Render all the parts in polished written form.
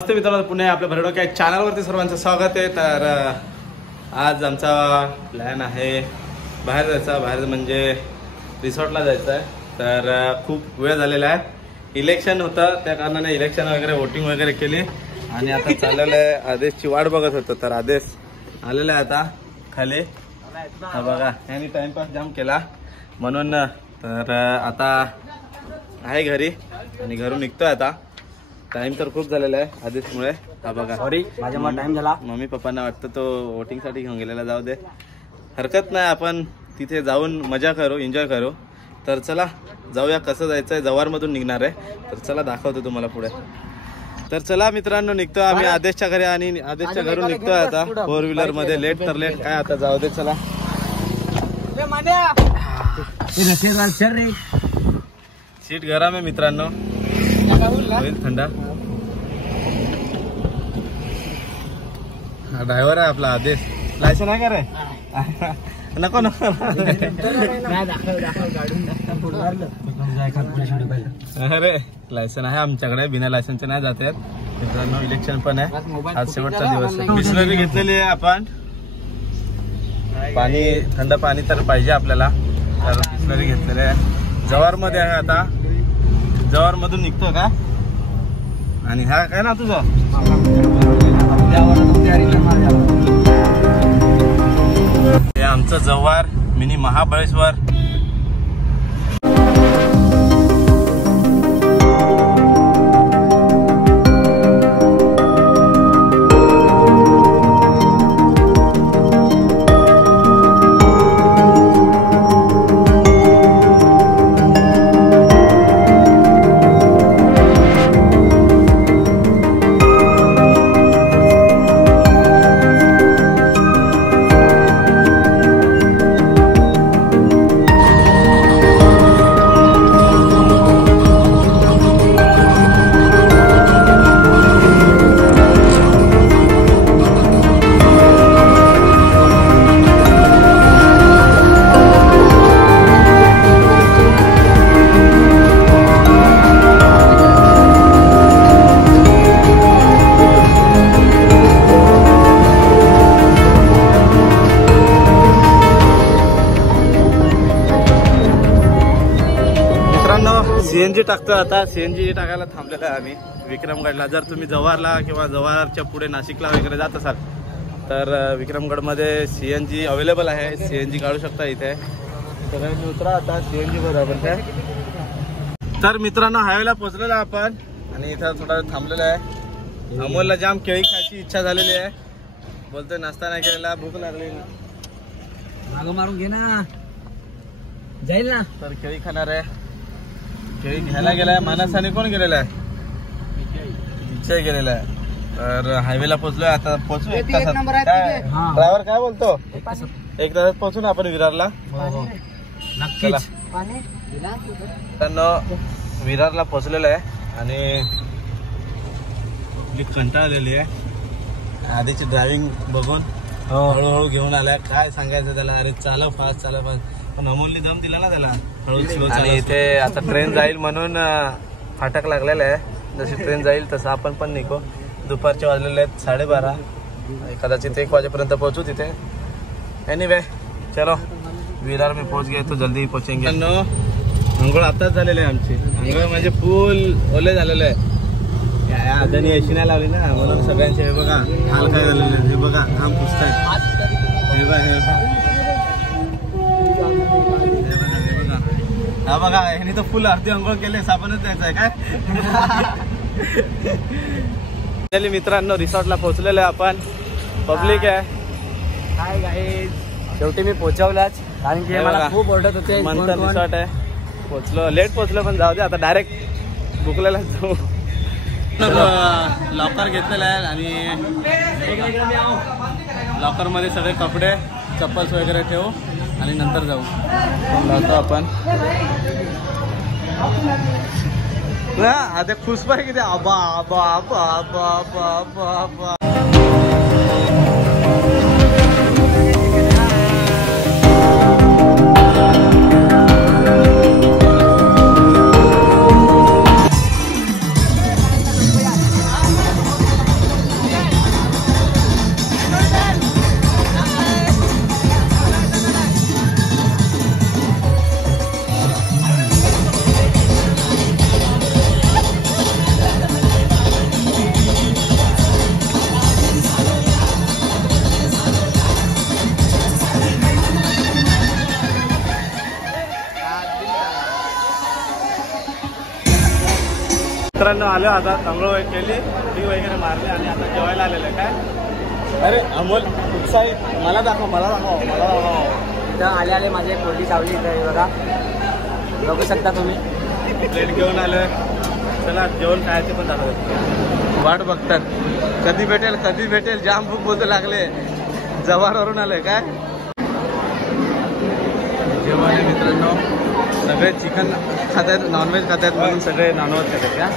नमस्ते मित्रांनो, पुन्हा आपल्या भरडो काय चॅनलवरती सर्वांचं स्वागत आहे। तर आज आमचा प्लॅन आहे बाहेर जायचा, बाहेर म्हणजे रिसॉर्टला जायचं आहे। तर खूप वेळ झालेला आहे, इलेक्शन होतं त्या कारणाने इलेक्शन वगैरे वोटिंग वगैरे केली आणि आता चाललेलं आहे, आदेशची वाट बघत होतो। तर आदेश आलेला आहे आता खाली, हा बघा यांनी टाइमपास जाम केला म्हणून। तर आता आहे घरी आणि घरून निघतोय आता, टाइम तर खूप झालेला आहे आदेशमुळे। हा बघा, सॉरी माझ्या टाइम झाला। मम्मी पप्पांना वाटतं तो वोटिंग साठी घेऊन गेलेला, जाऊ दे हरकत नाही, आपण तिथे जाऊन मजा करू, एन्जॉय करू। तर चला जाऊया, कसं जायचंय, जव्हार मधून निघणार आहे, तर चला दाखवतो तुम्हाला पुढे। तर चला मित्रांनो, निघतो आम्ही आदेशच्या घरी आणि आदेशच्या घरून निघतोय आता 4 व्हीलर मध्ये। लेट तर लेट काय, आता जाऊ दे चला। सीट गरम आहे मित्रांनो, होईल थंडा। हा ड्रायव्हर आहे आपला आदेश, लायसन आहे का रे? नको नको, अरे लायसन आहे आमच्याकडे, बिना लायसनचे नाही जात आहेत मित्रांनो। इलेक्शन पण आहे, आज शेवटचा दिवस आहे। बिस्लरी घेतलेली आहे आपण, पाणी थंड पाणी तर पाहिजे आपल्याला, तर बिस्लरी घेतलेली आहे। जव्हार मध्ये आहे आता, जव्हार मधून निघतो का? आणि हा काय ना तुझं, हे आमचं जव्हार मिनी महाबळेश्वर। सीएनजी टाकतो आता, सीएनजी टाकायला थांबलेला आहे आम्ही विक्रमगडला। जर तुम्ही जव्हारला किंवा जव्हारच्या पुढे नाशिकला वगैरे जात असाल तर विक्रमगडमध्ये सीएनजी अवेलेबल आहे, सीएनजी काढू शकता इथे। तर उतरा आता सीएनजी बरोबर आहे। तर मित्रांनो हायवेला पोहोचलेला आपण आणि इथं थोडा थांबलेला आहे। अमोलला जाम केळी खायची इच्छा झालेली आहे, बोलतोय नाश्ता नाही केलेला, भूक लागली, मागं मारून घे ना, जाईल ना। तर केळी खाणार आहे, केळी घ्यायला गेलाय। मानसाने कोण गेलेला आहे? विजय गेलेला आहे। तर हायवेला पोहोचलोय आता, पोहोचू एक तासात। ड्रायव्हर काय बोलतो, एक तासात पोहोचू ना आपण विरारला? नक्कीच। विरारला पोहोचलेलं आहे आणि कंटाळलेली आहे आधीची ड्रायव्हिंग बघून, हळूहळू घेऊन आलाय। काय सांगायचं त्याला, अरे चालव फास्ट, चालव फास्ट, पण अमोलने दम दिला ना त्याला, हळू। आणि इथे आता ट्रेन जाईल म्हणून फाटक लागलेला आहे, जशी ट्रेन जाईल तसं आपण पण निघू। दुपारचे वाजलेले आहेत 12:30, कदाचित 1 वाजेपर्यंत पोहोचू तिथे। एनीवे चलो, विरार में पहुंच गए तो जल्दी पोहोचेंगे। अंघोळ आताच झालेली आहे आमची, अंघोळ म्हणजे फुल ओले झालेलं आहे। आधीने एसी नाही लावली ना म्हणून सगळ्यांचे हे बघा हाल काय झालेले, हे बघा काम पुसतायत, हे बघा हा बघा, ह्यानी तर फुल अर्धी अंघोळ केले, साबणच द्यायचं आहे काय? मित्रांनो रिसॉर्टला पोहोचलेलो आहे आपण, पब्लिक आहे। हाय गाईज, शेवटी मी पोहोचवलाच, कारण की मला खूप ओरडत होते। मंथन रिसॉर्ट आहे, पोहोचलो, लेट पोहोचलो पण जाऊ दे, आता डायरेक्ट बुकलेला जाऊ। लॉकर घेतलेला आहे आणि लॉकर मध्ये सगळे कपडे चप्पल्स वगैरे ठेवू आणि नंतर जाऊ, लावतो आपण। आता खुश पाहिजे किती, आबा आबा आबा आबा आबा आबा। मित्रांनो आलो आता आंघोळ केली ती वगैरे मारली आणि आता जेवायला आलेलं आहे काय. अरे अमोल उत्साहित मला दाखव मला दाखव मला दाखव. इथं आले आले माझी एक कोल्डी सावली इथं आहे बघा, बघू शकता तुम्ही. प्लेट घेऊन आलोय. चला जेवण खायचे पण झालं. वाट बघतात कधी भेटेल जाम भूक बोलू लागले. जवारवरून आलोय काय जेवण आहे मित्रांनो. सगळे चिकन खात आहेत नॉनव्हेज खात आहेत म्हणून सगळे नॉनव्हेज खात आहेत का.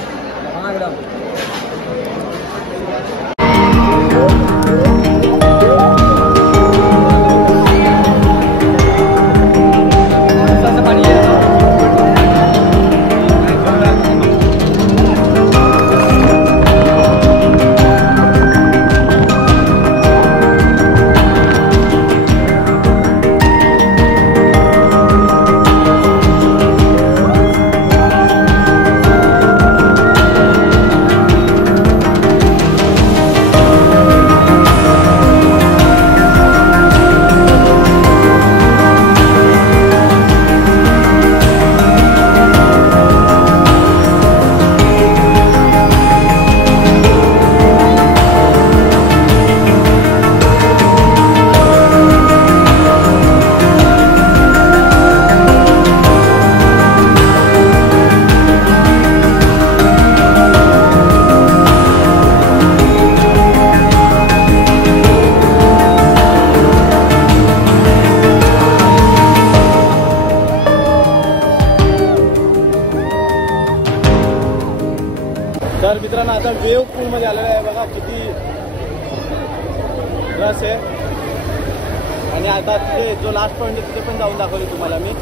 तर मित्रांनो आता वेव पूल मध्ये आलेला आहे बघा किती रस आहे. आणि आता तिथे जो लास्ट पॉईंट आहे तिथे पण जाऊन दाखवले तुम्हाला मी.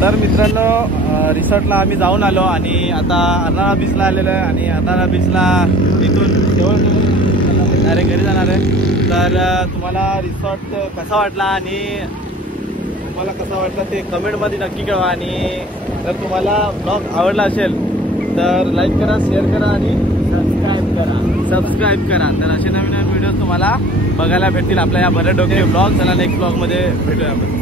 तर मित्रांनो रिसॉर्टला आम्ही जाऊन आलो आणि आता अर्नाळा बीचला आलेलो आहे आणि अर्नाळा बीचला इथून जेवण डायरेक्ट घरी जाणार आहे. तर तुम्हाला रिसॉर्ट कसा वाटला आणि तुम्हाला कसा वाटला ते कमेंटमध्ये नक्की कळवा. आणि जर तुम्हाला ब्लॉग आवडला असेल तर लाईक करा, शेअर करा आणि सबस्क्राईब करा. तर असे नवीन नवीन व्हिडिओ तुम्हाला बघायला भेटतील आपल्या या भरत डोके ब्लॉग. चला नेक्स्ट ब्लॉगमध्ये भेटूया आपण.